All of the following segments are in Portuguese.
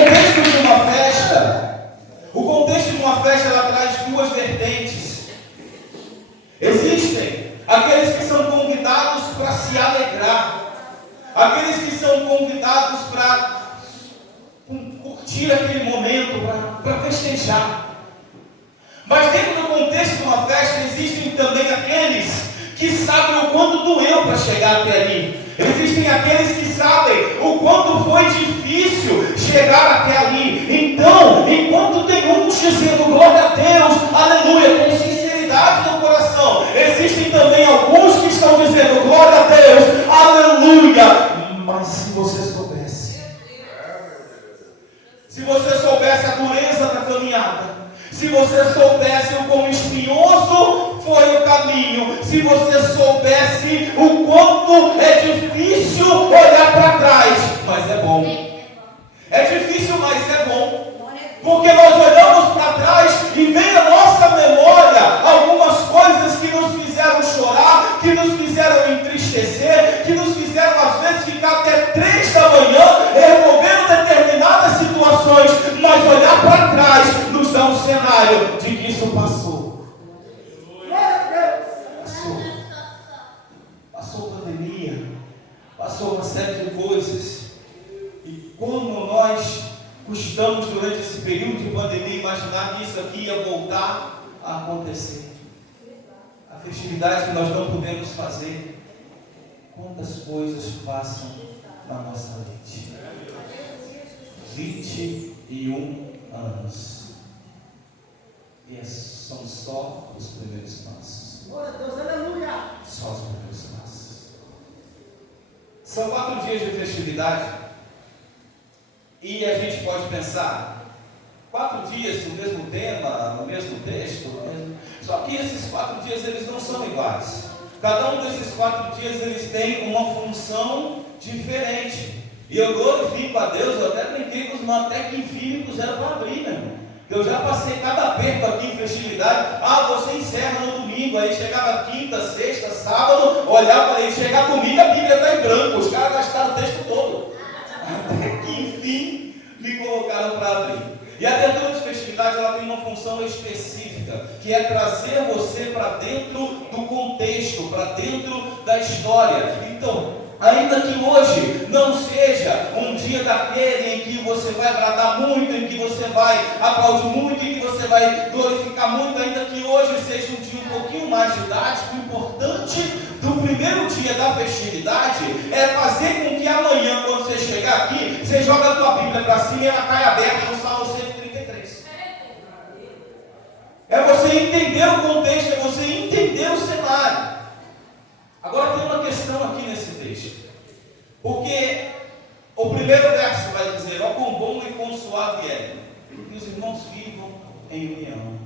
contexto de uma festa, ela traz duas vertentes. Existem aqueles que são convidados para se alegrar, aqueles que são convidados para curtir aquele momento, para festejar. Mas dentro do contexto de uma festa, existem também aqueles que sabem o quanto doeu para chegar até ali. Existem aqueles que sabem o quanto foi difícil chegar até ali. Então, enquanto tem uns dizendo glória a Deus, aleluia, com sinceridade no coração, existem também alguns que estão dizendo glória a Deus, aleluia. Mas se você soubesse a dureza da caminhada, se você soubesse o quão espinhoso foi o caminho, se você soubesse o quanto é difícil olhar para trás, mas é bom. É difícil, mas é bom. Porque nós olhamos para trás e vem à nossa memória algumas coisas que nos fizeram chorar, que nos fizeram entristecer, que nos fizeram às vezes ficar até 3 da manhã resolvendo determinadas situações, mas olhar para trás nos dá um cenário de que isso passou. Passou pandemia, passou uma série de coisas, e como nós custamos durante esse período de pandemia imaginar que isso aqui ia voltar a acontecer. A festividade que nós não podemos fazer. Quantas coisas passam na nossa mente? 21 anos. E são só os primeiros passos. Glória a Deus, aleluia! Só os primeiros passos. São 4 dias de festividade. E a gente pode pensar, 4 dias no mesmo tema, no mesmo texto, só que esses 4 dias eles não são iguais. Cada um desses 4 dias eles têm uma função diferente. E eu glorifico a Deus, eu até brinquei com os irmãos, até que enfim me puseram para abrir, meu irmão. Eu já passei cada aperto aqui em festividade. Você encerra no domingo, aí chegava quinta, sexta, sábado, olhava para ele, chegar comigo, a Bíblia está em branco, os caras gastaram o texto todo. Até que enfim me colocaram para abrir. E a abertura de festividade ela tem uma função específica, que é trazer você para dentro do contexto, para dentro da história. Então, ainda que hoje não seja um dia daquele em que você vai agradar muito, em que você vai aplaudir muito, em que você vai glorificar muito, ainda que hoje seja um dia um pouquinho mais didático, o importante do primeiro dia da festividade é fazer com que amanhã, quando você chegar aqui, você joga a tua Bíblia para cima e ela cai aberta no Salmo 133. É você entender o contexto, é você entender o cenário. Agora tem uma questão aqui nesse texto, porque o primeiro verso vai dizer: ó, quão bom e quão suave é que os irmãos vivam em união.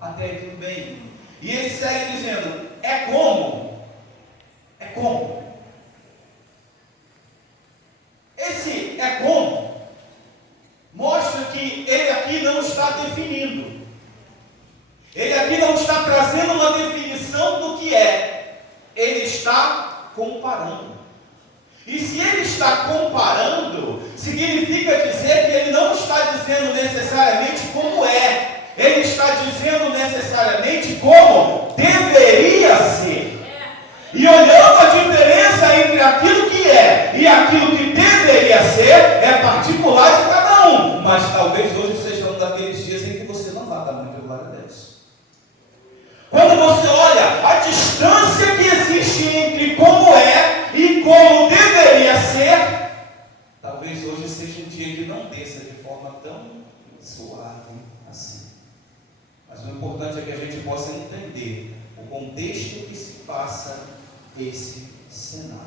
Até aí tudo bem. E ele segue dizendo: é como? Esse é como mostra que ele aqui não está definindo. Ele aqui não está trazendo uma definição do que é. Ele está comparando. E se ele está comparando, significa dizer que ele não está dizendo necessariamente como é. Ele está dizendo necessariamente como deveria ser. E olhando a diferença entre aquilo que é e aquilo que deveria ser, é particular de cada um. Mas talvez hoje seja um daqueles dias em que você não vai dar muita glória a Deus. Quando você olha a distância que existe entre como é e como deveria ser, talvez hoje seja um dia que não desça de forma tão suave assim. Mas o importante é que a gente possa entender o contexto que se passa esse cenário.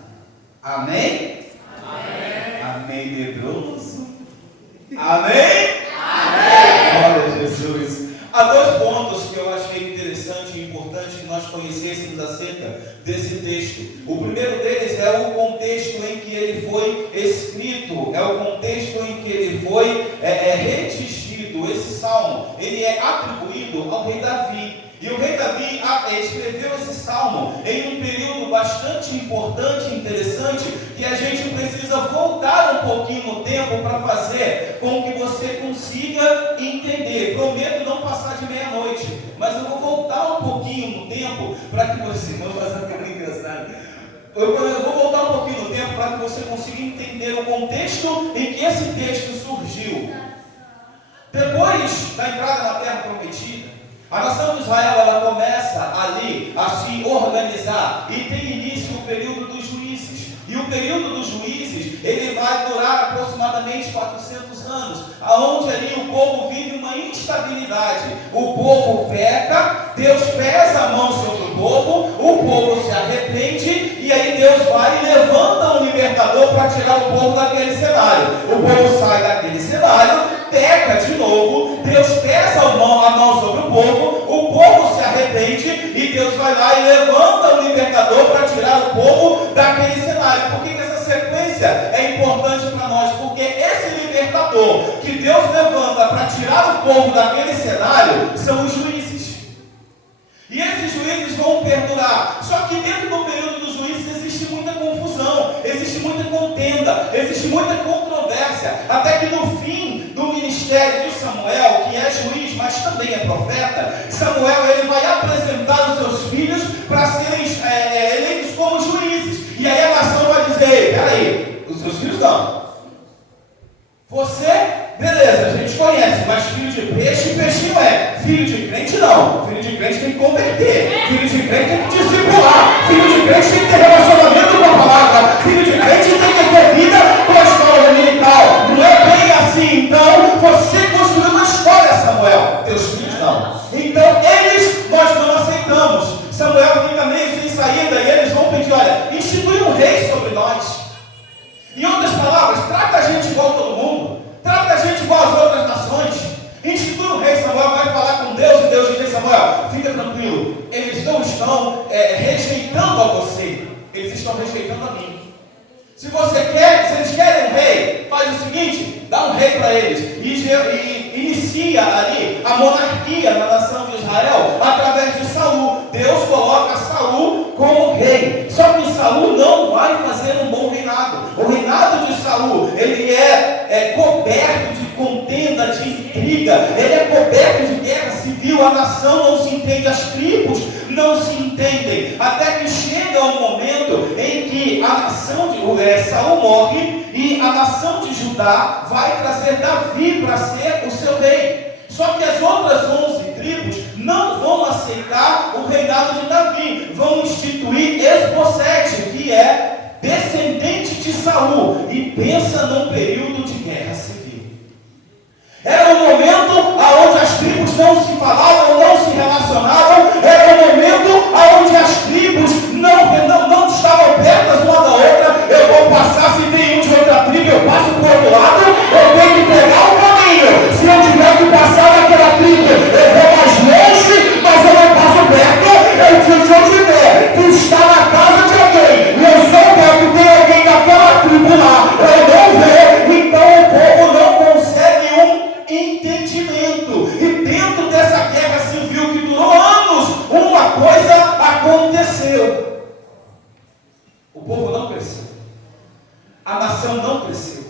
Amém? Amém. Amém, medroso? Amém? Amém. Glória a Jesus. Há 2 pontos que eu achei interessante e importante que nós conhecêssemos acerca desse texto. O primeiro deles é o contexto em que ele foi escrito, é o contexto em que ele foi redigido. Esse salmo, ele é atribuído ao rei Davi. E o rei Davi escreveu esse salmo em um período bastante importante e interessante, que a gente precisa precisa voltar um pouquinho no tempo para fazer com que você consiga entender. Prometo não passar de meia-noite, mas eu vou voltar um pouquinho no tempo para que você... Vou fazer uma coisa engraçada. Eu vou voltar um pouquinho no tempo para que você consiga entender o contexto em que esse texto surgiu. Depois da entrada na Terra Prometida, a nação de Israel ela começa ali a se organizar e tem início o período dos juízes. E o período dos juízes ele vai durar aproximadamente 400 anos, aonde ali o povo vive uma instabilidade. O povo peca, Deus pesa a mão sobre o povo se arrepende, e aí Deus vai e levanta um libertador para tirar o povo daquele cenário. O povo sai daquele cenário, peca de novo, Deus pesa a mão sobre o povo se arrepende, e Deus vai lá e levanta um libertador para tirar o povo daquele cenário. Por que essa sequência é importante para nós? Porque esse libertador que Deus levanta para tirar o povo daquele cenário são os juízes. E esses juízes vão perdurar. Só que dentro do período dos juízes existe muita confusão, existe muita contenda, existe muita controvérsia. Até que no fim do ministério de Samuel, que é juiz, mas também é profeta, Samuel ele vai apresentar os seus filhos para serem eleitos como juízes. E aí a nação vai dizer: ei, peraí, os seus filhos não. Você, beleza, a gente conhece, mas filho de peixe, peixe não é. Filho de crente não. Filho de crente tem que converter. Filho de crente tem que discipular. Filho de crente tem que ter relacionamento com a palavra. Filho de crente tem que ter vida com a escola dominical. Não é bem assim. Então, você construiu uma história, Samuel. Teus filhos não. Então, nós não aceitamos. Samuel fica meio sem saída e eles vão pedir: olha, institui um rei sobre nós. Em outras palavras, trata a gente igual a todo mundo, trata a gente igual às outras nações. Institui o rei. Samuel vai falar com Deus, e Deus diz: Samuel, fica tranquilo, eles não estão rejeitando a você, eles estão rejeitando a mim. Se eles querem um rei, faz o seguinte: dá um rei para eles, e inicia ali a monarquia na nação de Israel através de Saul. Deus coloca Saul como rei. Só que Saul não vai fazer um bom reinado. O reinado de Saul, ele é coberto de contenda, de intriga, ele é coberto de guerra civil. A nação não se entende, as tribos não se entendem, até que chega um momento em que a nação de Saul morre e a nação de Judá vai trazer Davi para ser o seu rei. Só que as outras 11 tribos não vão aceitar o reinado de Davi, vão instituir Esbocete, que é descendente de Saul, e pensa num período de guerra civil. Era um momento onde as tribos não se falavam, não se relacionavam, era um momento onde as tribos não estavam perto uma da outra. Eu vou passar, se tem um de outra tribo, eu passo para o outro lado, eu tenho que pegar o caminho. Se eu tiver que passar naquela tribo, eu vou mais longe, mas eu não passo perto. Se eu tiver que estar na casa de alguém, e eu souber que tem alguém daquela tribo lá, eu não vejo, então o povo não consegue um entendimento. E dentro dessa guerra civil que durou anos, uma coisa aconteceu: o povo não cresceu, a nação não cresceu,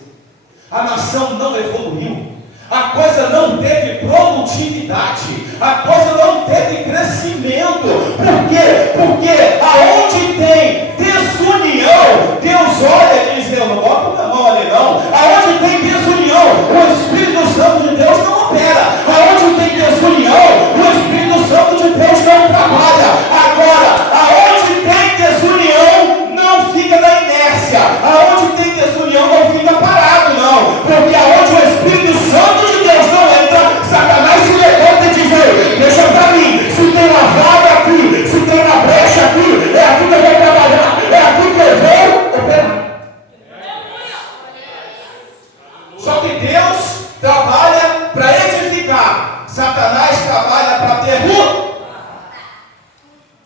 a nação não evoluiu, a coisa não teve produtividade, a coisa não teve crescimento. Por quê? Porque aonde tem desunião, Deus olha e diz: eu não boto minha mão ali não. Aonde tem desunião, o Espírito Santo de Deus não opera. Aonde tem desunião, o Espírito Santo de Deus não trabalha. Agora, aonde tem desunião, não fica na inércia. Aonde tem desunião, não fica parado não. Porque aonde o Espírito Santo de Deus não entra, Satanás se levanta e diz: ei, deixa pra mim, se tem uma vaga aqui, se tem uma brecha aqui, é aqui que eu vou trabalhar, é aqui que eu vou operar. Só que Deus trabalha para edificar, Satanás trabalha para derrubar.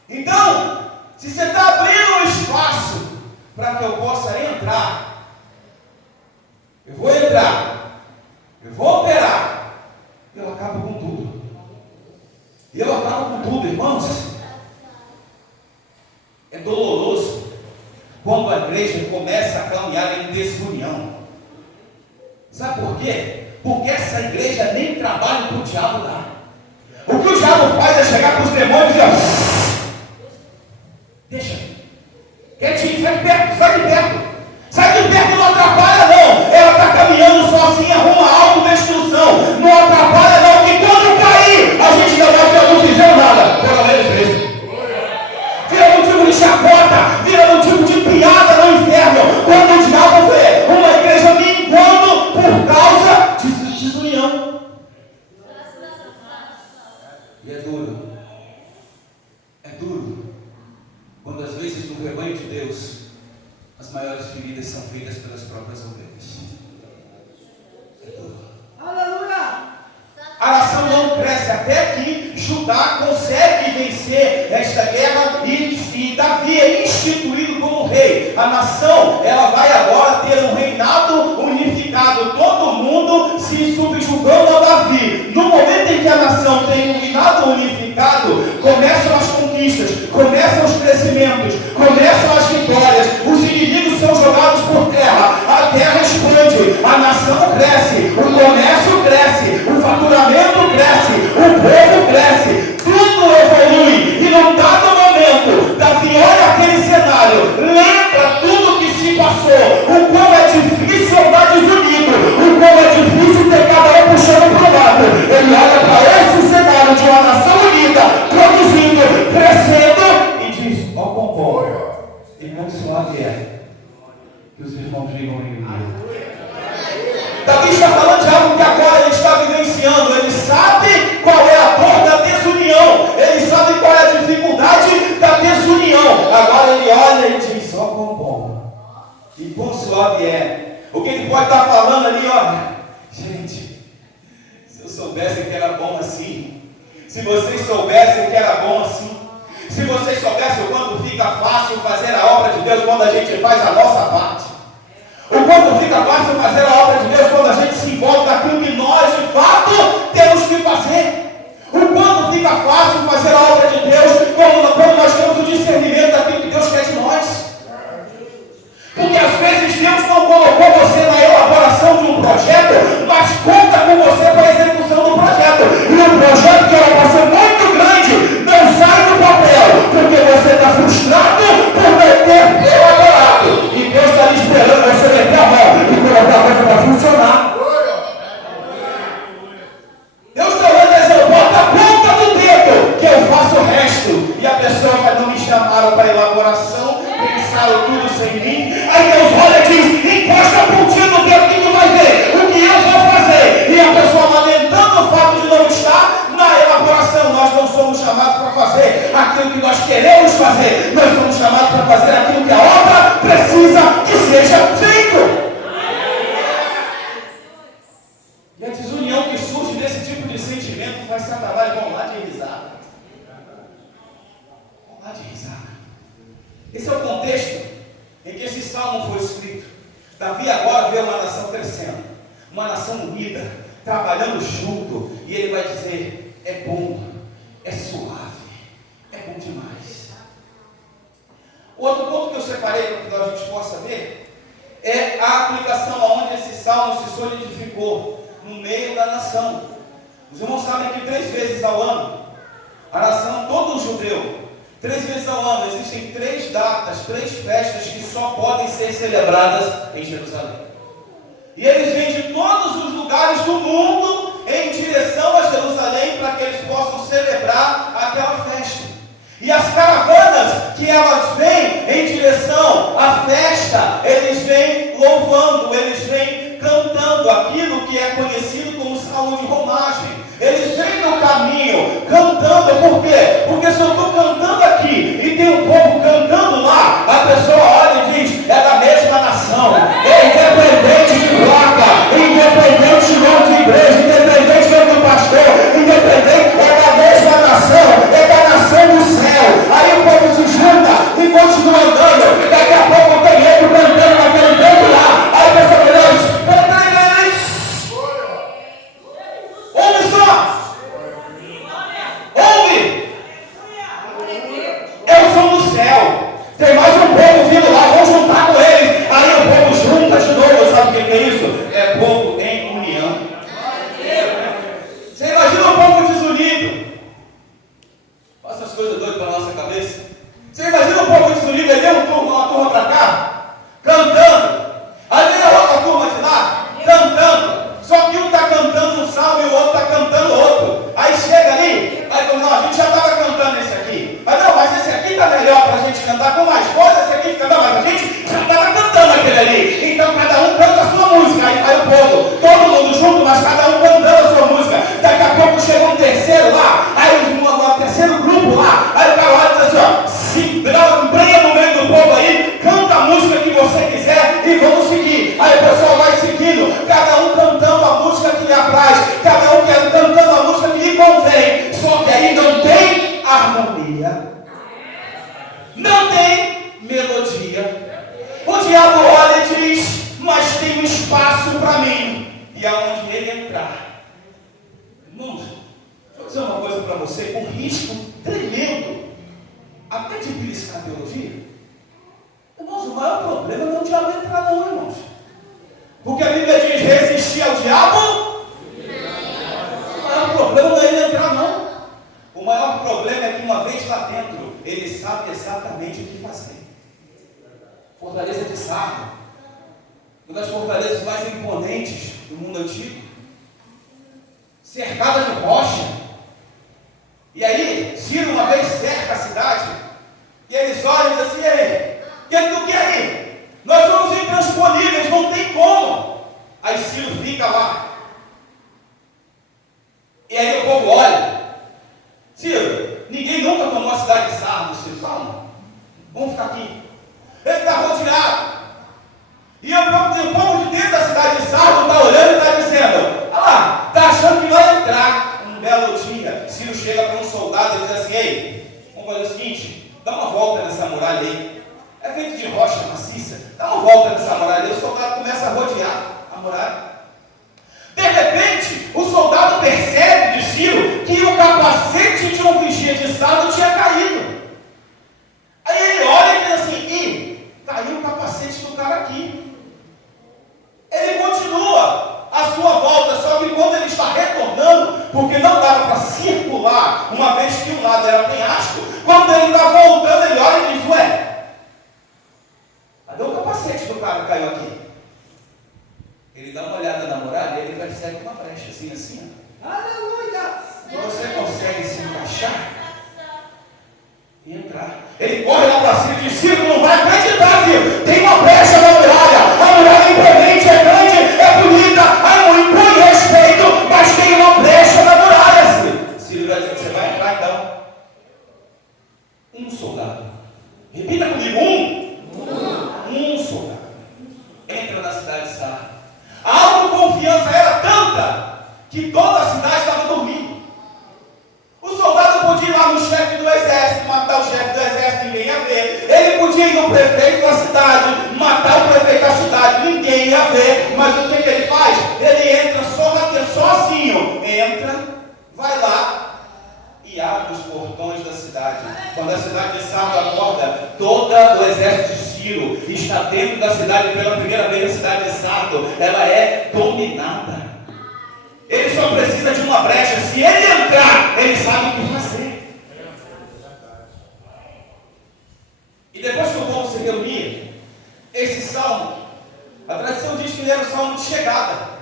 Então, se você está abrindo um espaço para que eu possa entrar, eu vou entrar, eu vou operar, eu acabo com tudo. Eu acabo com tudo, irmãos. É doloroso quando a igreja começa a caminhar em desunião. Sabe por quê? Porque essa igreja nem trabalha para o diabo dar. O que o diabo faz é chegar para os demônios e dizer: deixa, quietinho, sai de perto, sai de perto. Sai de perto, não atrapalha não. Ela está caminhando sozinha, arruma autodestruição. Não atrapalha não, que quando cair, a gente não fizeram nada. Foram eles mesmo. Vira motivo de chacota, vira motivo de piada no inferno. Quando o diabo vê uma igreja minguando por causa de desunião. E é duro. É duro. Quando às vezes no rebanho de Deus as maiores feridas são feitas pelas próprias ovelhas. É duro. Aleluia! A nação não cresce até que Judá consegue vencer esta guerra e Davi é instituído como rei. A nação, ela vai agora ter um reinado unificado, todo mundo se subjugando a Davi. No momento em que a nação tem um reinado unificado, começam as conquistas, começam os crescimentos, começam as vitórias, os inimigos são jogados por terra, a terra expande, a nação cresce, o comércio cresce, o faturamento cresce, o povo cresce, tudo evolui. E num dado momento, Davi olha aquele cenário, lembra tudo que se passou, o quão é difícil andar desunido, o quão é difícil ter cada um puxando para o lado. Ele olha para esse cenário de uma nação unida, produzindo, crescendo, e diz: ó pompom, e quando suave é que os irmãos ligam em mim. Davi está falando de algo que agora ele está vivenciando. Ele sabe qual é a dor da desunião. Ele sabe qual é a dificuldade da desunião. Agora ele olha e diz: ó pompom, e quão suave é. O que ele pode estar falando ali, olha, gente, se eu soubesse que era bom assim, se vocês soubessem que era bom assim, se vocês soubessem o quanto fica fácil fazer a obra de Deus quando a gente faz a nossa parte, o quanto fica fácil fazer a obra de Deus quando a gente se envolve naquilo que nós de fato temos que fazer, o quanto fica fácil fazer a obra de Deus quando nós temos o discernimento daquilo que Deus quer de nós. Porque às vezes Deus não colocou você na elaboração de um projeto, mas conta com você para a execução do projeto. E o projeto que era para ser muito grande não sai do papel, porque você está frustrado por não ter elaborado. E Deus está ali esperando você meter a mão e colocar a coisa para funcionar. Deus está olhando e dizendo: bota a ponta do dedo que eu faço o resto. E a pessoa vai: não me chamaram para elaboração, pensaram tudo sem mim. Aí Deus olha e diz: encosta a pontinha no dedo que tu vai ver o que eu vou fazer. E a pessoa, lamentando o fato de não estar na elaboração. Nós não somos chamados para fazer aquilo que nós queremos fazer, nós somos chamados para fazer aquilo que a obra precisa que seja feito. E a desunião que surge desse tipo de sentimento faz Satanás lá de risada. Vamos lá de risada. Esse é o contexto em que esse salmo foi escrito. Davi agora vê uma nação crescendo, uma nação unida, trabalhando junto, e ele vai dizer: é bom, é suave, é bom demais. O outro ponto que eu separei para que a gente possa ver é a aplicação aonde esse salmo se solidificou no meio da nação. Os irmãos sabem que 3 vezes ao ano, a nação, todo judeu, 3 vezes ao ano, existem 3 datas, 3 festas que só podem ser celebradas em Jerusalém. E eles vêm de todos os lugares do mundo em direção a Jerusalém para que eles possam celebrar aquela festa. E as caravanas que elas vêm em direção à festa, eles vêm louvando, eles vêm cantando aquilo que é conhecido como salmo de romagem. Eles vêm no caminho cantando. Por quê? Porque se eu estou cantando aqui e tem um povo cantando lá, a pessoa olha e diz: é da mesma nação, é independente de placa, independente de nome de igreja, independente de nome do pastor, independente, é da mesma nação, é da nação do céu. Aí o povo se junta e continua andando. Daqui a pouco tem ele cantando naquele tempo lá. Aí a pessoa diz: ouve só! Ouve! Eu sou do céu. Tem mais um povo vindo lá, vamos juntar com eles. Aí o povo junta tem um espaço para mim, e aonde ele entrar. Irmãos, deixa eu dizer uma coisa para você, com risco tremendo, até de beliscar a teologia. Irmãos, o maior problema não é o diabo entrar não, irmãos. Porque a Bíblia diz, resistir ao diabo. O maior problema não é ele entrar não. O maior problema é que uma vez lá dentro, ele sabe exatamente o que fazer. Fortaleza de Sardo, uma das fortalezas mais imponentes do mundo antigo, cercada de rocha. E aí, Ciro uma vez cerca a cidade, e eles olham e dizem assim, e aí, o que tu quer aí? Nós somos intransponíveis, não tem como. Aí Ciro fica lá. E aí o povo olha, Ciro, ninguém nunca tomou a cidade de Sardo, Ciro, calma, vamos ficar aqui. Ele está rodeado. E o povo de dentro da cidade de Sardo está olhando e está dizendo, olha lá, está achando que vai entrar. Um belo dia, Ciro chega para um soldado e diz assim, ei, vamos fazer o seguinte, dá uma volta nessa muralha aí. É feito de rocha maciça, dá uma volta nessa muralha aí. O soldado começa a rodear a muralha. De repente, o soldado percebe de Ciro que o capacete de um vigia de Sardo tinha caído. Aí ele olha e diz assim, caiu o capacete do cara aqui. Ele continua a sua volta, só que quando ele está retornando, porque não dava para circular, uma vez que um lado era penhasco, quando ele está voltando, ele olha e diz, ué, cadê o capacete do cara que caiu aqui? Ele dá uma olhada na muralha e ele percebe uma brecha, assim, ó. Aleluia! Você consegue se encaixar e entrar. Ele corre lá para cima e diz, Ciro, não vai acreditar, Ciro. Tem uma brecha na muralha. A muralha é imponente, é grande, é bonita, é muito respeito, mas tem uma brecha na muralha, Ciro. Ciro vai dizer, você vai entrar então. Um soldado. Repita comigo, um soldado. Entra na cidade de Sardo. A autoconfiança era tanta que toda a cidade estava dormindo. O soldado podia ir lá no chefe do exército, matar o chefe do exército, ninguém ia ver. Ele podia ir no prefeito da cidade, matar o prefeito da cidade, ninguém ia ver. Mas o que ele faz? Ele entra sozinho. Entra, vai lá e abre os portões da cidade. Quando a cidade de Sardo acorda, todo o exército de Ciro está dentro da cidade. Pela primeira vez a cidade de Sardo, ela é dominada. Ele só precisa de uma brecha. Se ele entrar, ele sabe o que fazer. E depois que o povo se reunia, esse salmo, a tradição diz que ele era o salmo de chegada.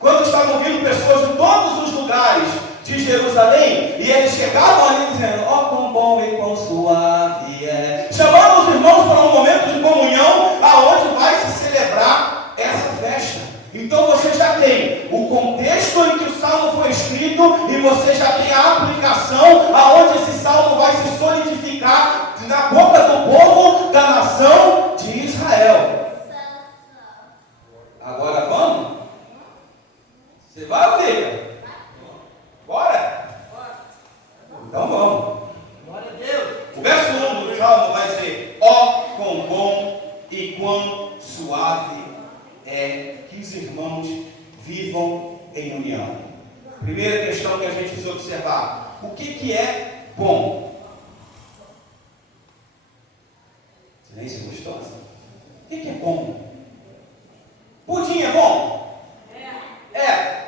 Quando estavam vindo pessoas de todos os lugares de Jerusalém, e eles chegavam ali dizendo, ó, quão bom e quão suave é. Chamando os irmãos para um momento de comunhão, aonde vai se celebrar essa festa. Então você já tem o contexto em que o salmo foi escrito, e você já tem a aplicação, aonde esse salmo vai se solidificar na boca do povo da nação de Israel. Agora vamos? Você vai ou fica? Bora? Então vamos. Glória a Deus. O verso 1 do salmo vai dizer, ó, quão bom e quão suave é que os irmãos vivam em união. Primeira questão que a gente precisa observar, o que é bom? Silêncio gostoso? O que é bom? Pudim é bom?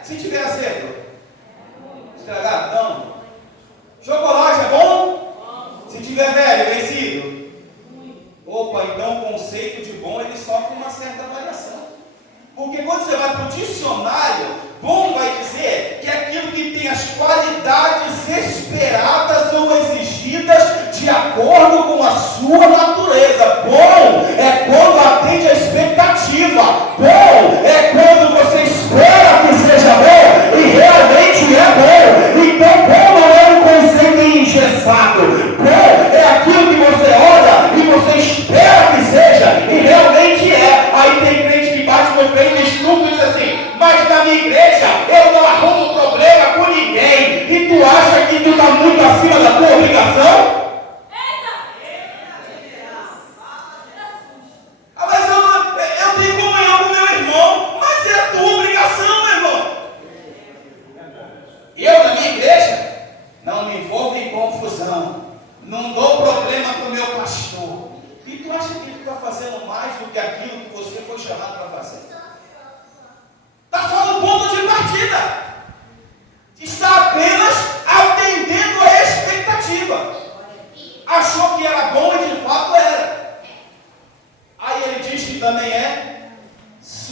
Se tiver azedo. Estragado? Não. Chocolate é bom? Se tiver velho, vencido? Opa, então o conceito de bom ele sofre uma certa variação. Porque quando você vai para o dicionário, bom vai dizer que é aquilo que tem as qualidades esperadas ou exigidas de acordo com a sua natureza. Bom é quando atende a expectativa. Bom é quando você espera que seja bom e realmente é bom. Então bom não é um conceito engessado. Bom é aquilo que você olha e você espera que seja e realmente é. Aí tem crente que bate no peito e diz assim, mas na minha igreja eu não arrumo problema com ninguém. E tu acha que tu está muito acima da tua obrigação? Mas eu tenho comunhão com meu irmão.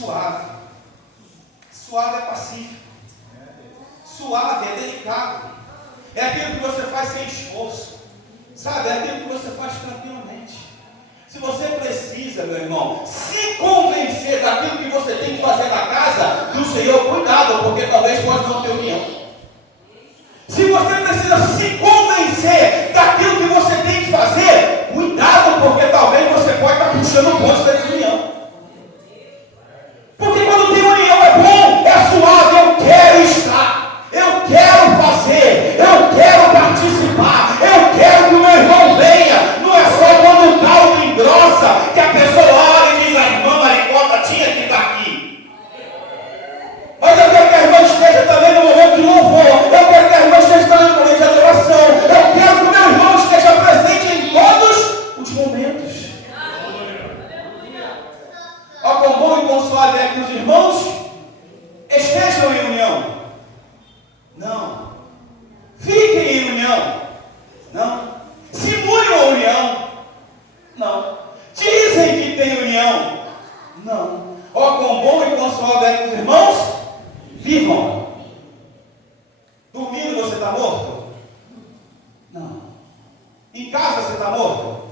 suave. Suave é pacífico. Suave é delicado. É aquilo que você faz sem esforço. Sabe? É aquilo que você faz tranquilamente. Se você precisa, meu irmão, se convencer daquilo que você tem que fazer na casa do Senhor, cuidado, porque talvez pode não ter união. Se você precisa se convencer daquilo que você tem que fazer, cuidado, porque talvez você pode estar puxando o ponto da desunião. Porque quando tem união é bom, é suave, eu quero estar, eu quero fazer, eu quero participar, eu quero que o meu irmão venha. Não é só quando o caldo engrossa que a pessoa olha e diz: a irmã Maricota tinha que estar aqui. Mas eu quero que a irmã esteja também no momento de louvor, eu quero que a irmã esteja também no momento de adoração, eu quero que o meu irmão esteja presente em todos os momentos. Ó, quão bom e quão suave é que os irmãos estejam em união. Não. Fiquem em união. Não. Simulam a união. Não. Dizem que tem união. Não. Ó, quão bom e quão suave é que os irmãos vivam. Dormindo você está morto? Não. Em casa você está morto?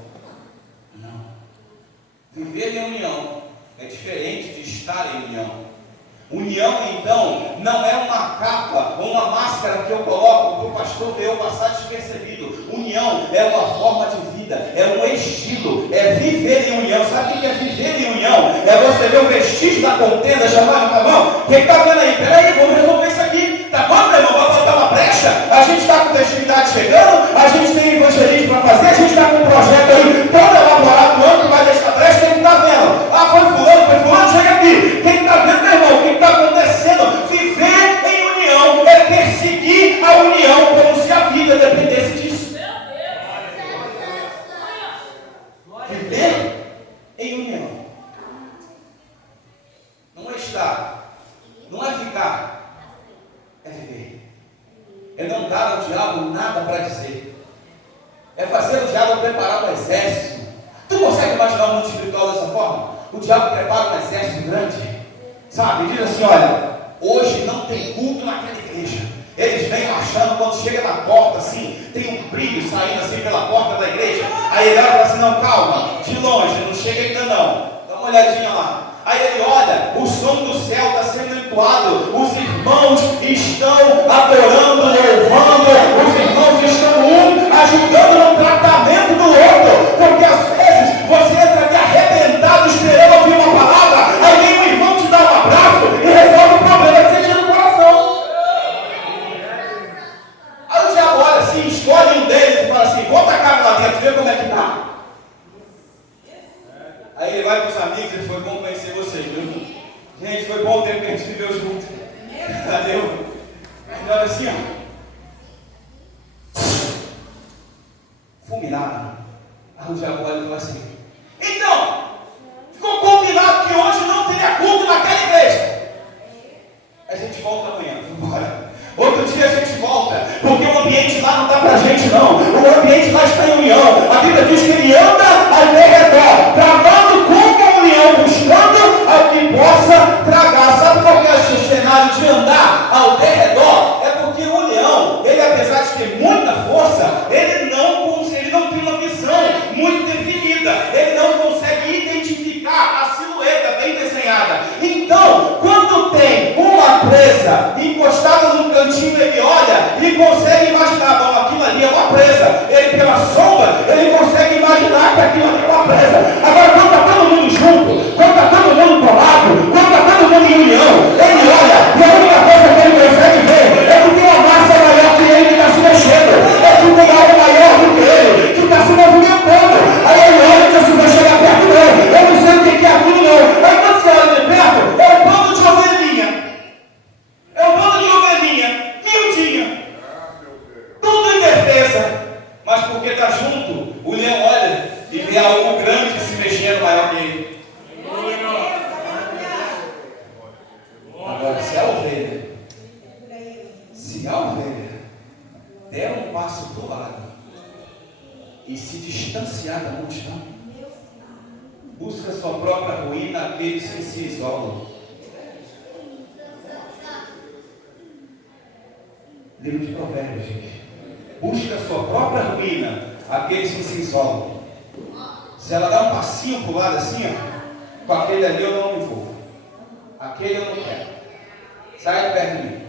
Não. Viver em união é diferente de estar em união. União, então, não é uma capa ou uma máscara que eu coloco para o pastor ver eu passar despercebido. União é uma forma de vida, é um estilo, é viver em união. Sabe o que é viver em união? É você ver o vestígio da contenda, chamando com a mão. Quem está vendo aí? Peraí, vamos resolver isso aqui. Tá bom, meu irmão? Vai botar uma brecha? A gente está com festividade chegando, a gente tem evangelismo para fazer, a gente está com um projeto aí todo elaborado, o ano que vai deixar brecha. Quem está vendo? Ah, foi fulano, chega aqui. Quem está vendo, meu irmão? O que está acontecendo? Viver em união é perseguir a união como se a vida dependesse disso. Viver em união não é estar, não é ficar, é viver. É não dar ao diabo nada para dizer, é fazer o diabo preparar um exército. Tu consegue imaginar o mundo espiritual dessa forma? O diabo prepara um exército grande, sabe? Diz assim: olha, hoje não tem culto naquela igreja. Eles vêm marchando, quando chega na porta assim, tem um brilho saindo assim pela porta da igreja. Aí ele olha e fala assim: não, calma, de longe, não chega ainda não, dá uma olhadinha lá. Aí ele olha, o som do céu está sendo entoado, os irmãos estão adorando, louvando, os irmãos estão ajudando no tratamento do outro, porque às vezes você entra aqui arrebentado esperando ouvir uma palavra, aí vem um irmão te dar um abraço e resolve o problema que você tinha no coração. Aí o diabo olha assim, escolhe um deles e fala assim: bota a cara lá dentro, vê como é que tá. Aí ele vai para os amigos e foi bom conhecer vocês, viu? Gente, foi bom o tempo que a gente viveu junto. Cadê? Aí ele olha assim, ó, fulminado. Aí o diabo olha e fala assim: então, ficou combinado que hoje não teria culto naquela igreja. A gente volta amanhã, vamos embora. Outro dia a gente volta, porque o ambiente lá não dá pra gente não. O ambiente lá está em união. A Bíblia diz que ele anda ao redor, tramando como a união, buscando ao que possa tragar. Sabe qual que é esse cenário de andar ao redor? É porque o leão, ele apesar de ter muita força, ele não tem uma visão muito definida. Ele não consegue identificar a silhueta bem desenhada. Então, quando tem uma presa encostada num cantinho, ele olha e consegue imaginar: bom, aquilo ali é uma presa. Ele, pela sombra, ele consegue imaginar que aquilo ali é uma presa. Agora, quando está todo mundo junto, quando está todo mundo colado, quando está todo mundo em união, ele olha e a única coisa que ele consegue ver é que tem uma massa maior que ele que está se mexendo, é que tem algo maior do que ele que está se movimentando. Aí ele olha e diz assim: vai chegar perto dele, eu não sei o que é aquilo não. Aí quando você olha de perto, é um bando de ovelhinha. É um bando de ovelhinha, miudinha, tudo em defesa. Mas porque está junto, o leão olha e vê algo grande se mexendo maior que ele. Agora, se a ovelha der um passo para o lado e se distanciar da multidão, busca sua própria ruína aqueles que se isolam. Livro de Provérbios, gente. Busca a sua própria ruína aqueles que se isolam. Se ela dá um passinho para o lado assim, ó, com aquele ali eu não me envolvo. Aquele eu não quero. Sai de perto de mim.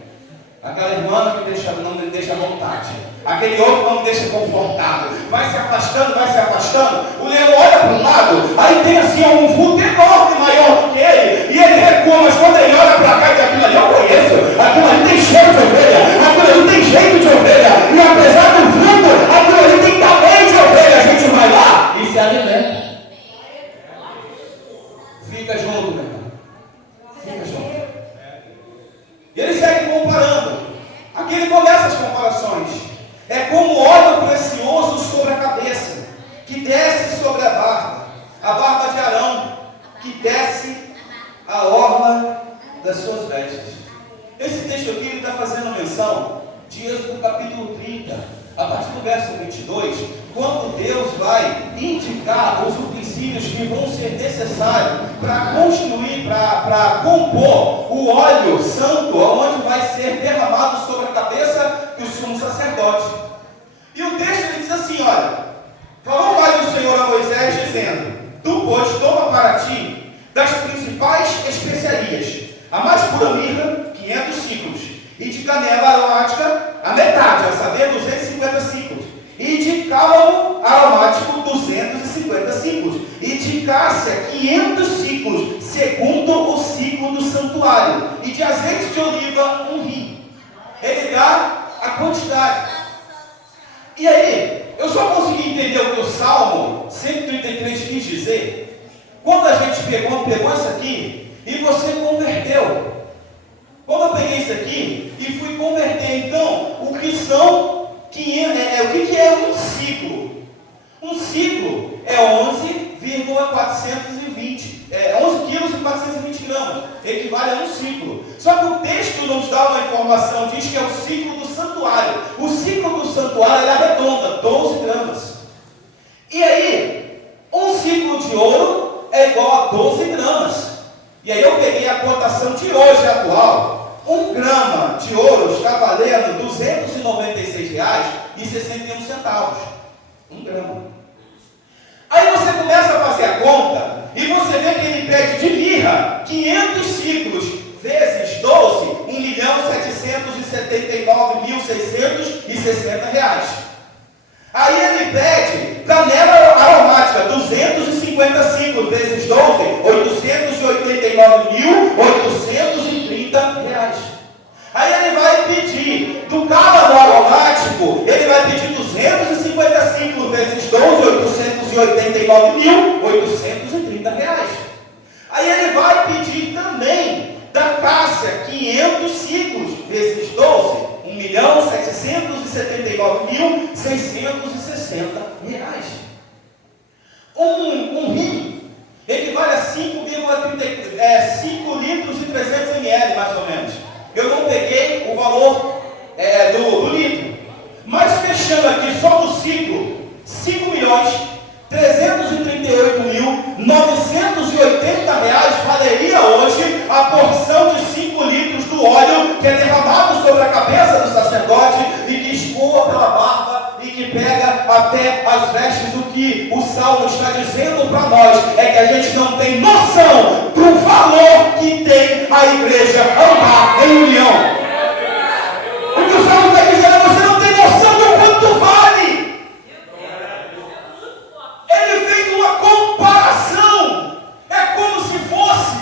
Aquela irmã não me deixa à vontade. Aquele outro não me deixa confortável. Vai se afastando, vai se afastando. O leão olha para um lado, aí tem assim um vulto enorme, maior do que ele. E ele recua, mas quando ele olha para cá e diz: aquilo ali eu conheço. Aquilo ali tem cheiro de ovelha. Aquilo ali tem jeito de ovelha. E apesar do vulto, aquilo ali tem tamanho de ovelha. A gente vai lá e se alimenta. Fica junto, meu irmão. Fica junto. E ele segue comparando. Aqui ele começa as comparações. É como óleo precioso sobre a cabeça, que desce sobre a barba de Arão, que desce a orla das suas vestes. Esse texto aqui ele está fazendo menção de Êxodo capítulo 30, a partir do verso 22, quando Deus vai indicar os utensílios que vão ser necessários para construir, para compor o óleo santo, onde vai ser derramado sobre a cabeça do sumo sacerdote. E o texto ele diz assim: olha, falou mais o Senhor a Moisés, dizendo: tu, pois, toma para ti das principais especiarias, a mais pura mirra, 500 ciclos, e de canela aromática, a metade, a saber, 250 ciclos, e de cálamo aromático, 250 ciclos, e de cássia, 500 ciclos, segundo o ciclo do santuário, e de azeite de oliva, 1 hin. Ele dá a quantidade. E aí, eu só consegui entender o que o Salmo 133 quis dizer quando a gente pegou isso aqui e você converteu. Quando eu peguei isso aqui e fui converter, então, o que são 500, o que é um ciclo? Um ciclo é 11,420, 11 quilos e 420 gramas, equivale a um ciclo. Só que o texto nos dá uma informação, diz que é o ciclo do santuário. O ciclo do santuário ele arredonda, 12 gramas. E aí, um ciclo de ouro é igual a 12 gramas. E aí eu peguei a cotação de hoje atual. 1 grama de ouro está valendo R$ 296,61. 1 grama. Aí você começa a fazer a conta e você vê que ele pede de mirra 500 ciclos vezes 12, R$ 1.779.660. Aí ele pede canela aromática, 250 ciclos vezes 12, R$ 889.830. Aí ele vai pedir do cálamo aromático, ele vai pedir 250 ciclos vezes 12, R$ 889.830. Aí ele vai pedir também da cássia, 500 ciclos vezes 12, R$ 1.779.660. Um rim equivale a 5 litros e 300 ml, mais ou menos. Eu não peguei o valor do litro, mas fechando aqui só no ciclo, 5.338.980 valeria hoje a porção de 5 litros do óleo que é derramado sobre a cabeça do sacerdote e que escoa pela barba e que pega até as vestes. O que o Salmo está dizendo para nós é que a gente não tem noção do valor que tem a igreja andar em união. O que o Salmo está dizendo é: você não tem noção do quanto vale. Ele fez uma comparação. É como se fosse.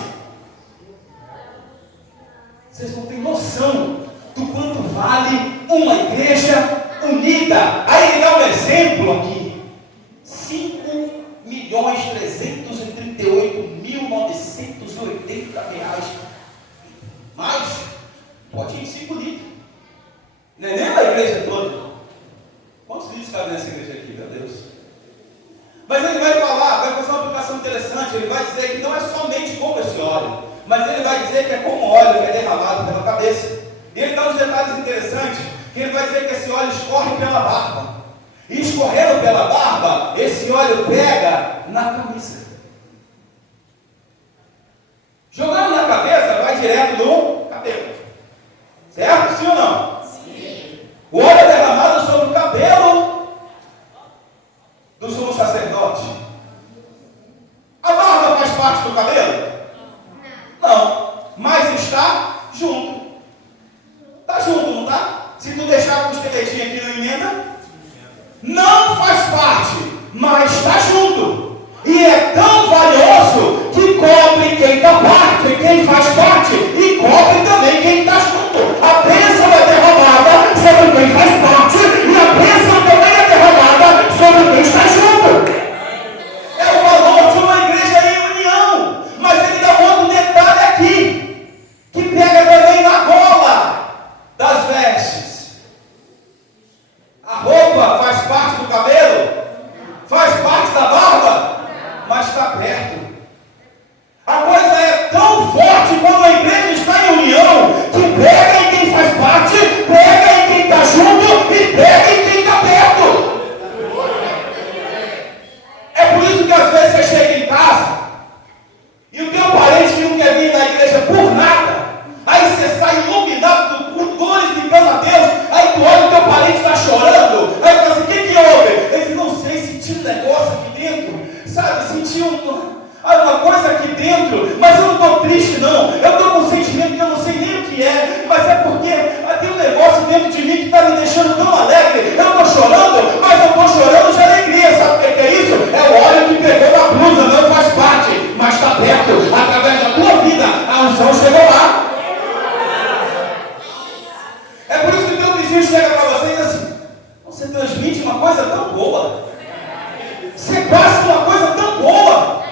Vocês não têm noção do quanto vale uma igreja unida. Aí ele dá um exemplo aqui: 5.338.980 reais. Mas pode ir 5 litros. Não é nem a igreja toda. Quantos litros cabem nessa igreja aqui, meu Deus? Mas ele vai falar, vai fazer uma aplicação interessante. Ele vai dizer que não é somente como esse óleo, mas ele vai dizer que é como óleo que é derramado pela cabeça. E ele dá uns detalhes interessantes, que ele vai dizer que esse óleo escorre pela barba. E escorrendo pela barba, esse óleo pega na camisa. Jogando na cabeça, vai direto no cabelo. Certo? Sim ou não? Sim. mas está junto. Está junto, não está? Se tu deixar a costeletinha aqui no emenda, não faz parte, mas está junto. E é tão valioso que cobre quem está parte, quem faz parte, e cobre também quem está junto. A bênção é derramada sobre quem faz parte, e a bênção também é derramada sobre quem está junto. É o valor de uma igreja em união. Mas ele dá um outro detalhe aqui, que pega também na gola das vestes. A roupa faz parte do cabelo? Faz parte da barba? Mas está perto. A coisa é tão forte quando a igreja está em união, que pega em quem faz parte, pega em quem está junto e pega em quem está perto. É por isso que às vezes você chega em casa e o teu parente que não quer vir na igreja por nada, aí você sai iluminado, glorificando a Deus, aí tu olha o teu parente está chorando, aí tu fala assim, o que houve? Ele diz, não sei, senti um negócio aqui dentro, sabe, senti uma coisa aqui dentro, mas eu não estou triste não, eu estou com um sentimento que eu não sei nem o que é, mas é porque tem um negócio dentro de mim que está me deixando tão alegre, eu estou chorando, mas eu estou chorando de alegria, sabe o que é isso? É o óleo que pegou na blusa, não faz parte, mas está perto, através da tua vida, a unção chegou lá. É por isso que o teu vizinho chega para você e diz assim, você transmite uma coisa tão boa, você passa uma coisa tão boa,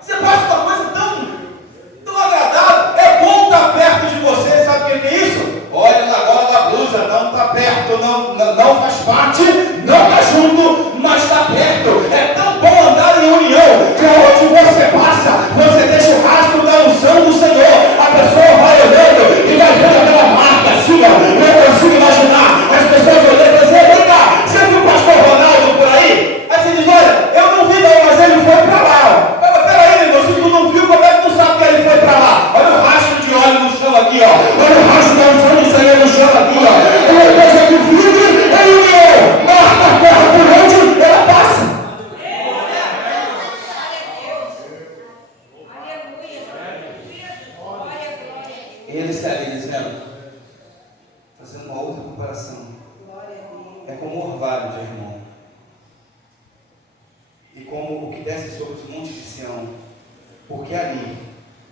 você passa uma coisa tão agradável, é bom estar perto de você, sabe o que é isso? Olha na gola da blusa, não está perto, não faz parte, não está junto, mas está perto. É tão bom andar em união, que onde você passa, você deixa o rastro da unção do Senhor, a pessoa vai olhando e vai vendo aquela marca assim, ó, eu consigo imaginar, as pessoas olhando e dizem, vem cá, você viu o pastor Ronaldo por aí? Aí você diz, olha, eu não vi não, mas ele foi para lá. Peraí, irmão, se tu não viu, como é que tu sabe que ele foi para lá? Olha o rastro de óleo no chão aqui, ó. Olha o rastro da unção do Senhor no chão aqui, ó. Uma coisa que vive em união. Marca a terra por onde ela passa. E ele segue dizendo, fazendo uma outra comparação. É como o orvalho de Hermon. E como o que desce sobre os montes de Sião, porque ali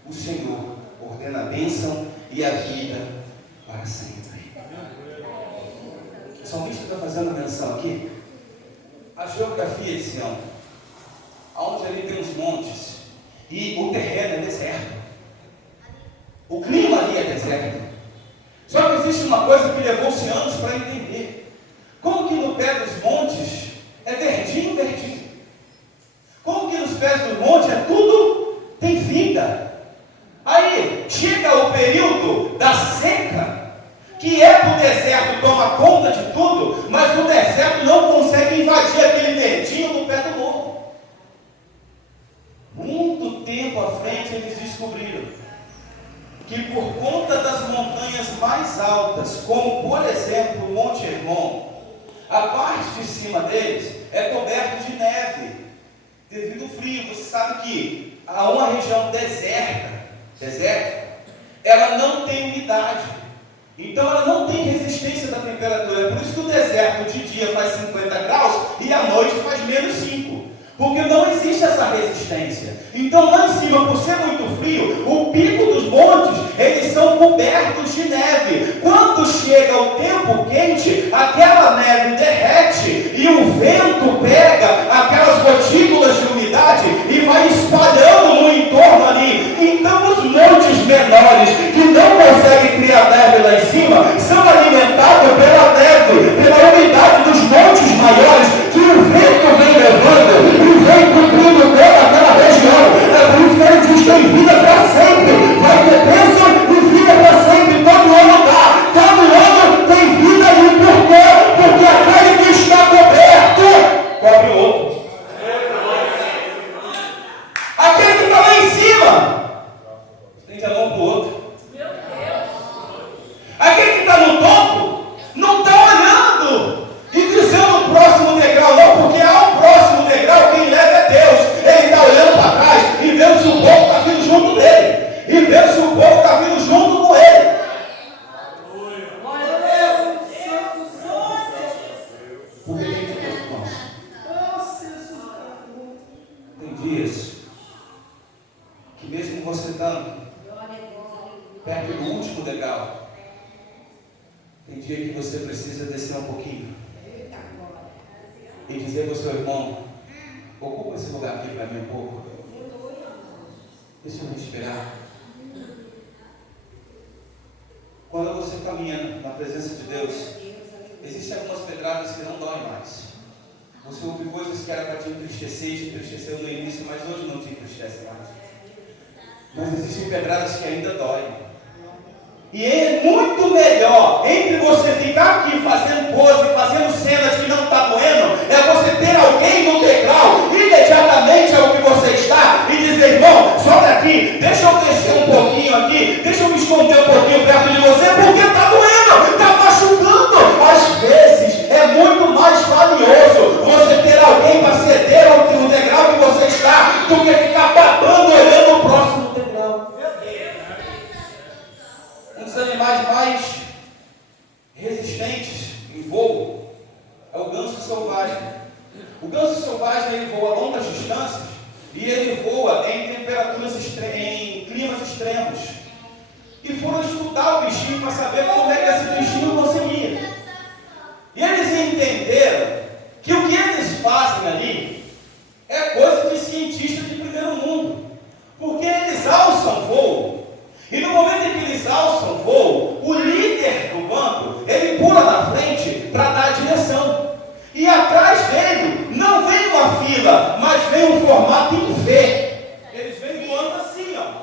o Senhor ordena a bênção e a vida para sempre. O salmista está fazendo menção aqui a geografia de Sião, onde ali tem os montes e o terreno é deserto, o clima ali é deserto. Só que existe uma coisa que levou-se anos para entender: como que no pé dos montes é verdinho, verdinho. Como que nos pés do monte é tudo, tem vida. Aí chega o período da seca, que é para o deserto toma conta de tudo, mas o deserto não consegue invadir aquele verdinho do pé do morro. Muito tempo à frente eles descobriram que por conta das montanhas mais altas, como por exemplo o Monte Hermon, a parte de cima deles é coberta de neve. Devido ao frio, você sabe que há uma região deserta, ela não tem umidade, então ela não tem resistência da temperatura. É por isso que o deserto de dia faz 50 graus e à noite faz menos 5, porque não existe essa resistência. Então lá em cima, por ser muito frio, o pico dos montes, eles são cobertos de neve. Quando chega o tempo quente, aquela neve derrete e o vento pega aquelas gotículas de umidade e vai espalhando no entorno ali. Então os montes menores que não conseguem criar neve lá em cima são alimentados pela neve, pela umidade dos montes maiores, que o vento vem levando e vem cobrindo toda aquela região. É por isso que ele diz que tem vida para sempre, vai ter bênção e vida para sempre. Todo ano dá, todo ano tem vida. E por quê? Porque aquele que está coberto cobre o outro. Aquele que está lá em cima estende a mão para o outro. Aquele que está no topo não está olhando e dizendo o próximo degrau, não, porque há um próximo degrau, quem leva é Deus. Ele está olhando para trás e vendo se o povo está vindo junto dele, e vendo se o o povo está vindo junto com ele. Por que tem que ter irmãos? Tem dias que mesmo você estando perto do último degrau, tem dia que você precisa descer um pouquinho e dizer para o seu irmão: ocupa esse lugar aqui para mim um pouco. Deixa eu respirar. Quando você caminha na presença de Deus, existem algumas pedradas que não doem mais. Você ouve coisas que era para te entristecer e te entristeceu no início, mas hoje não te entristece mais. Mas existem pedradas que ainda doem. E é muito melhor entre você ficar aqui fazendo pose, fazendo cenas que não está doendo, é você ter alguém no degrau, imediatamente ao que você está, e dizer: irmão, sobe aqui, deixa eu descer um pouquinho aqui, deixa eu me esconder um pouquinho perto de você, porque está doendo, está machucando. Às vezes é muito mais valioso você ter alguém para ceder no degrau que você está, do que ficar babando olhando o próximo degrau. Um dos animais mais resistentes em voo é o ganso selvagem. O ganso selvagem, ele voa a longas distâncias e ele voa em temperaturas em climas extremos. E foram estudar o bichinho para saber como é que esse bichinho conseguia. E eles entenderam que o que eles fazem ali é coisa de cientista de primeiro mundo. Porque eles alçam voo. E no momento em que eles alçam voo, o líder do bando, ele pula na frente para dar a direção. E atrás dele não vem uma fila, mas vem um formato em V. Eles vêm voando assim, ó.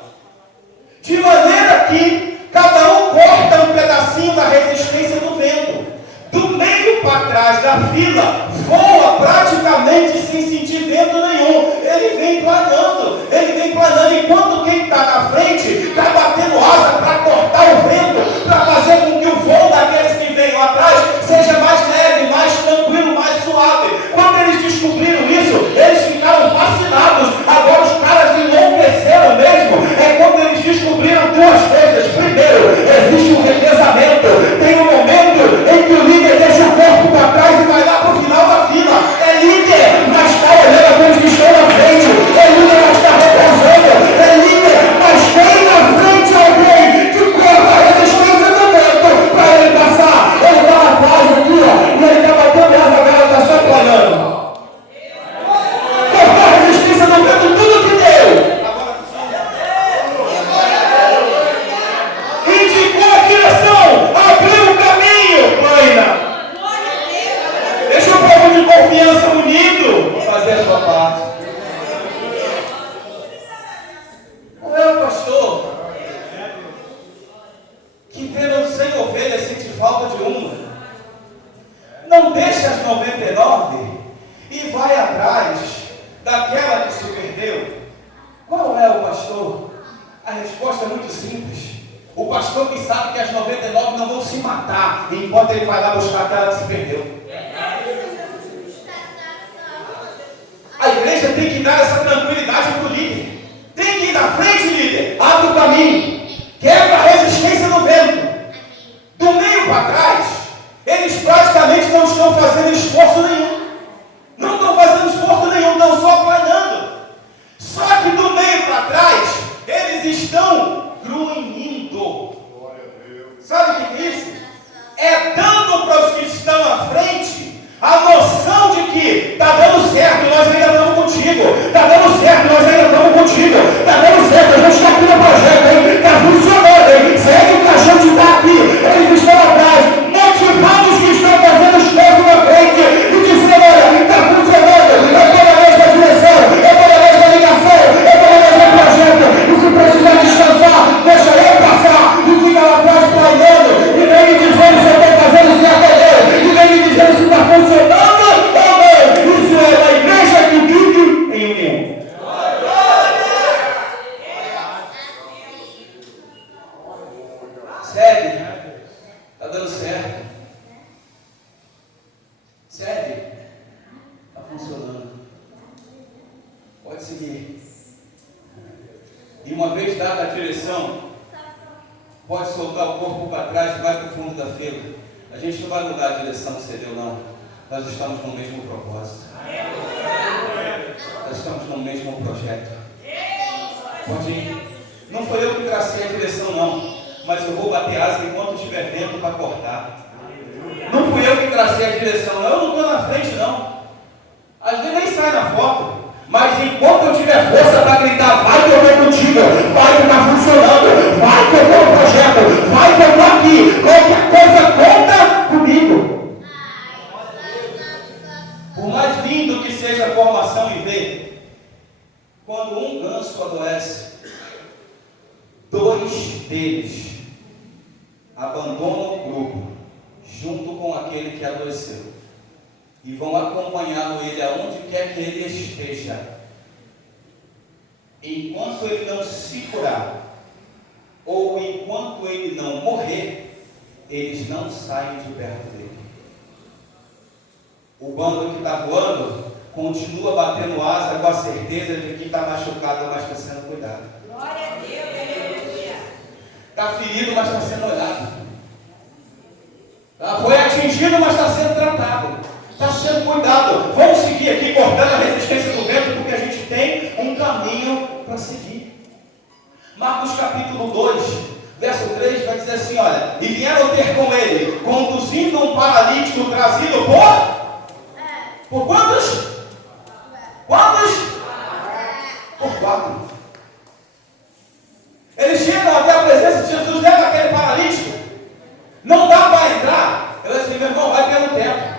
De maneira que cada um corta um pedacinho da resistência do vento. Do meio para trás da fila, voa praticamente sem sentir vento nenhum. Ele vem planando, enquanto quem está na frente está batendo asa para cortar o vento, para fazer com que o voo daqueles que vêm lá atrás seja mais leve, mais tranquilo, mais suave. Quando eles descobriram isso, eles ficaram fascinados. Agora os caras enlouqueceram mesmo. É quando eles descobriram duas coisas. Primeiro, existe um revezamento. Tem um momento em que o líder deixa o corpo para trás e vai lá para o final da fila. É líder, mas está olhando aqueles que estão na frente. É líder, mas está repousando. É líder, mas tem na frente alguém que corta a resistência do vento para ele passar. Ele está lá atrás aqui, ó, e ele está batendo asa, a galera está só planando. Cortou a resistência do vento, tudo que deu. Indicou a direção, abriu o caminho, Plaina. Deixa o povo de confiança unido fazer a sua parte. Não é o pastor que tendo 100 ovelhas sente falta de uma. Não deixa as 99 e vai atrás daquela que se perdeu. Qual é o pastor? A resposta é muito simples. O pastor que sabe que as 99 não vão se matar enquanto ele vai lá buscar aquela que se perdeu. A igreja tem que dar essa tranquilidade para o líder. Tem que ir na frente, líder. Abre o caminho. Quebra a resistência do vento. Do meio para trás, eles praticamente não estão fazendo esforço nenhum. Não estão fazendo esforço nenhum, estão só planando. Só que do meio para trás, eles estão grunhindo. Sabe o que é isso? É dando para os que estão à frente a noção de que está dando certo, nós ainda estamos contigo. Está dando certo, nós ainda estamos contigo. Está dando certo, a gente está aqui no projeto, hein? Está funcionando, hein? Segue que a gente está aqui. Eles estão atrás, motivando os que estão fazendo esforço na frente e dizendo: olha, está funcionando, eu estou na mesma direção, eu estou na mesma ligação, eu estou no mesmo projeto. E se precisar descansar, deixa eu passar e fica lá atrás planejando. E vem me dizendo se eu estou fazendo certo ou não. E vem me dizendo se está funcionando ou não. Isso é uma igreja que vive em união. Segue. Está dando certo. Segue. Está funcionando. Pode seguir. E uma vez dada a direção, Pode soltar o corpo para trás e vai para o fundo da fila. A gente não vai mudar a direção que você deu, não. Nós estamos no mesmo propósito. Nós estamos no mesmo projeto. Pode ir. Não foi eu que tracei a direção, não. Mas eu vou bater asa enquanto tiver vento para cortar. Não fui eu que tracei a direção, não. Eu não estou na frente, não. Às vezes nem sai na foto. Mas enquanto eu tiver força para gritar, vai que eu estou contigo, vai que está funcionando, vai que eu estou no projeto, vai que eu estou aqui, qualquer coisa conta comigo. Por mais lindo que seja a formação e ver, quando um ganso adoece, 2 deles abandonam o grupo, junto com aquele que adoeceu. E vão acompanhando ele aonde quer que ele esteja. Enquanto ele não se curar, ou enquanto ele não morrer, eles não saem de perto dele. O bando que está voando continua batendo asa com a certeza de que está machucado, mas está sendo cuidado. Glória a Deus, aleluia. Está ferido, mas está sendo olhado. Foi atingido, mas está sendo tratado. Está sendo cuidado. Vamos seguir aqui cortando a resistência do vento, porque a gente tem um caminho para seguir. Marcos capítulo 2, verso 3 vai dizer assim: olha, e vieram ter com ele, conduzindo um paralítico trazido por quantos? Quantos? Por 4. Eles chegam até a presença de Jesus, leva aquele paralítico. Não dá para entrar. Ele disse: meu irmão, vai pelo teto.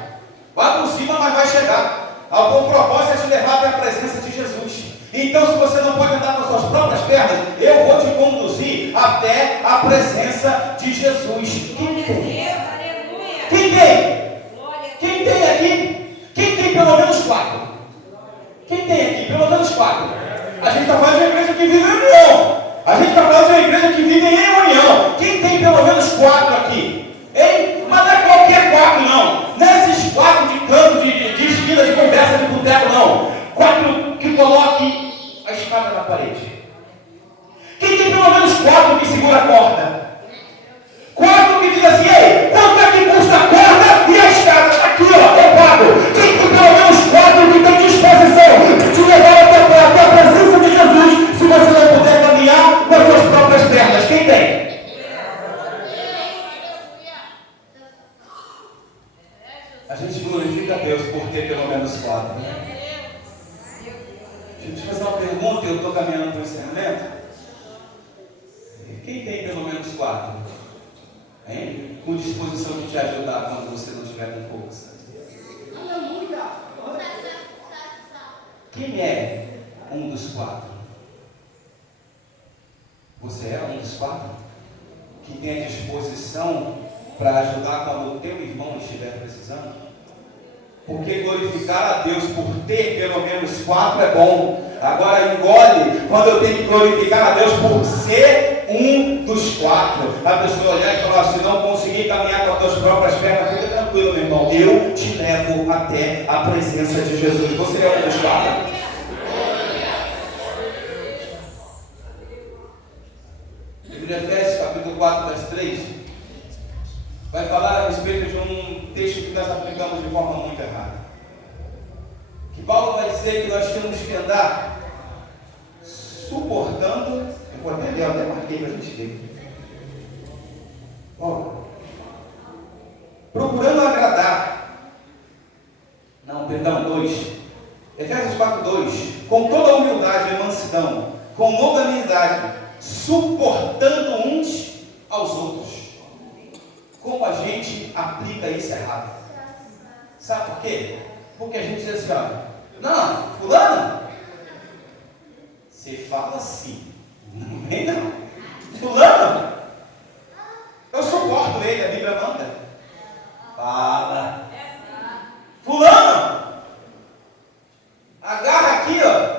Vai por cima, mas vai chegar. O propósito é te levar até a presença de Jesus. Então, se você não pode andar com as suas próprias pernas, eu vou te conduzir até a presença de Jesus. Quem tem? Quem tem? Quem tem aqui? Quem tem pelo menos 4? Quem tem aqui? Pelo menos 4. A gente está falando de uma igreja que vive em união. A gente está falando de uma igreja que vive em união. Quem tem pelo menos 4 aqui? Hein? Mas não é qualquer 4, não. Não é esses 4 de canto, de esquina, de conversa, de boteco, não. 4 que coloque a escada na parede. Quem tem pelo menos 4 que segura a corda? 4 que diz assim: ei, quanto é que custa a corda e a escada? Aqui, ó, eu pago. Quem tem pelo menos 4 que tem disposição de te levar até a presença de Jesus, se você não puder caminhar com as suas próprias pernas? Quem tem? A gente glorifica a Deus por ter pelo menos 4. Deixa eu te fazer uma pergunta, eu estou caminhando para o encerramento. Quem tem pelo menos 4? Hein? Com disposição de te ajudar quando você não estiver com força. Quem é um dos 4? Você é um dos 4? Que tem a disposição para ajudar quando o teu irmão estiver precisando? Porque glorificar a Deus por ter pelo menos 4 é bom. Agora engole quando eu tenho que glorificar a Deus por ser um dos 4. A pessoa olhar e falar: se não conseguir caminhar com as tuas próprias pernas, fica tranquilo, meu irmão, eu te levo até a presença de Jesus. Você é um dos 4? Livro de Efésios, capítulo 4, verso 3, vai falar a respeito de um texto que nós aplicamos de forma muito errada. Que Paulo vai dizer que nós temos que andar suportando. Eu vou até ler, eu até marquei para a gente ver. Procurando agradar. Não, perdão, 2. Efésios 4, 2. Com toda a humildade e mansidão, com longanimidade, suportando uns aos outros. Como a gente aplica isso errado? Sabe por quê? Porque a gente diz assim: ó, não, fulano, você fala assim, não vem não. Fulano, eu suporto ele, a Bíblia manda. Fala. Fulano, agarra aqui, ó,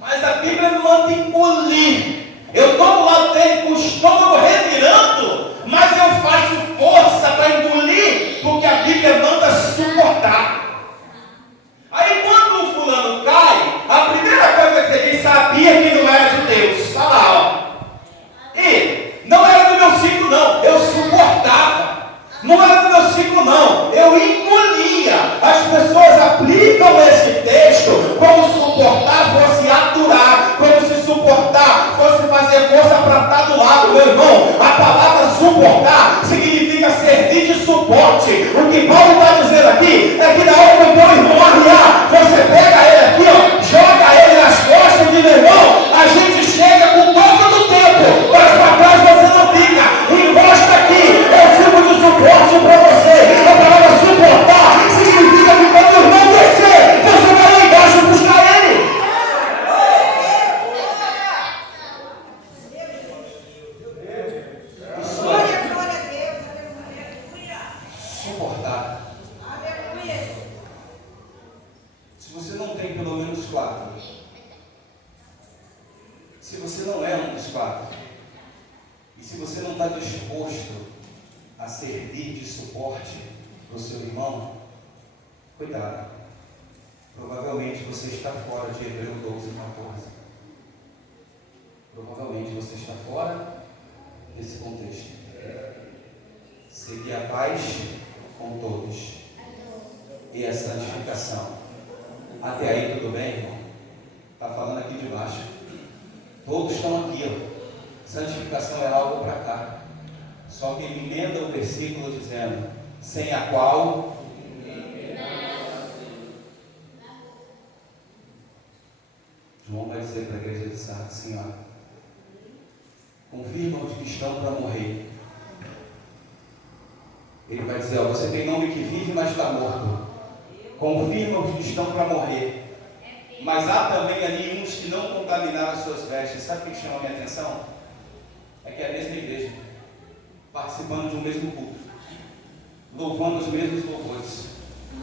mas a Bíblia me manda engolir. Eu estou do lado dele com o estômago revirando, mas eu faço força para engolir, porque a Bíblia manda suportar. Aí quando o fulano cai, a primeira coisa que ele sabia que não era de Deus. Está lá, ó. As pessoas aplicam esse texto como suportar fosse aturar, como se suportar fosse fazer força para estar do lado. Meu irmão, a palavra suportar significa servir de suporte. O que Paulo está dizendo aqui é que na hora que o teu irmão arriar, você pega ele aqui, ó, joga ele nas costas de meu irmão, a gente chega com todo o tempo, mas para trás você não fica. Encosta aqui, eu sirvo de suporte para você. A palavra suportar significa que quando o irmão descer, você vai lá embaixo buscar ele. Glória a Deus, aleluia. Suportar. Aleluia. Se você não tem pelo menos 4, se você não é um dos 4, e se você não está disposto a servir de suporte para o seu irmão, cuidado. Provavelmente você está fora de Hebreus 12:14. Provavelmente você está fora desse contexto. Seguir a paz com todos e a santificação. Até aí tudo bem, irmão? Está falando aqui de baixo. Todos estão aqui, ó. Santificação é algo para cá. Só que ele emenda o versículo dizendo: sem a qual João vai dizer para a igreja de Sardes assim, ó: confirma os que estão para morrer. Ele vai dizer, ó, você tem nome que vive, mas está morto. Confirma os que estão para morrer. Mas há também ali uns que não contaminaram as suas vestes. Sabe o que chama a minha atenção? É que é a mesma igreja, participando de um mesmo culto, louvando os mesmos louvores,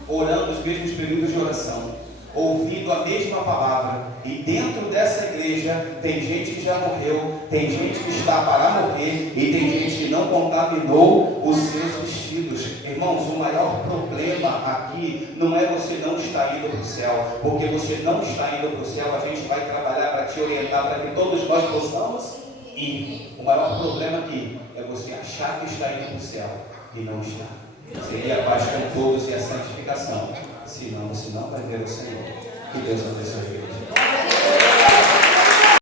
orando os mesmos períodos de oração, ouvindo a mesma palavra. E dentro dessa igreja tem gente que já morreu, tem gente que está para morrer e tem gente que não contaminou os seus vestidos. Irmãos, o maior problema aqui não é você não estar indo para o céu, porque você não está indo para o céu. A gente vai trabalhar para te orientar, para que todos nós possamos ir. O maior problema aqui é você achar que está indo para o céu e não está. Seria a paz com todos e a santificação. Senão você não vai ver o Senhor. Que Deus abençoe.